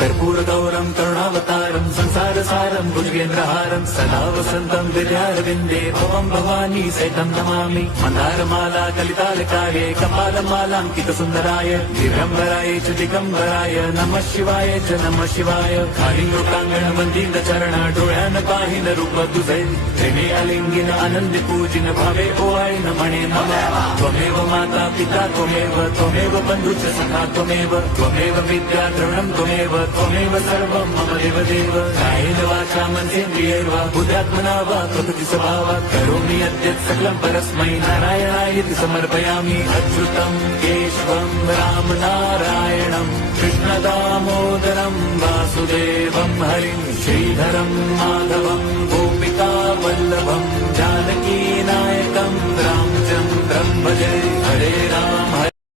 कर्पूरगौरं करुणावतारं संसारसारं भुजगेन्द्रहारं सदा वसन्तं विद्यारविन्दे भवं भवानी सहितं नमामि। मन्दारमाला कलितालकाये कपालमालाङ्कितसुन्दराय दिगम्बराय च दिगम्बराय नमः शिवाय च नमः शिवाय। कालिङ्गोकाङ्गण वन्दित चरण डोळ्यान पाहिन रूप तुझे प्रेमे अलिंगिन आनंदी पूजिन भावे ओवाळीन म्हणे नमः। त्वमेव माता पिता त्वमेव बन्धुश्च सखा त्वमेव विद्या द्रविणं त्वमेव सर्वं मम देवदेव। कायेन वाचा मनसेन्द्रियैर्वा बुद्ध्यात्मना वा प्रकृति स्वभावात् करोमि यद्यत् सकलं परस्मै नारायणायेति समर्पयामि। अच्युतं केशवं राम नारायणं कृष्णदामोदरं वासुदेवं हरिं श्रीधरं माधवं गोपिका वल्लभं जानकी नायकं रामचन्द्रं भजे। हरे राम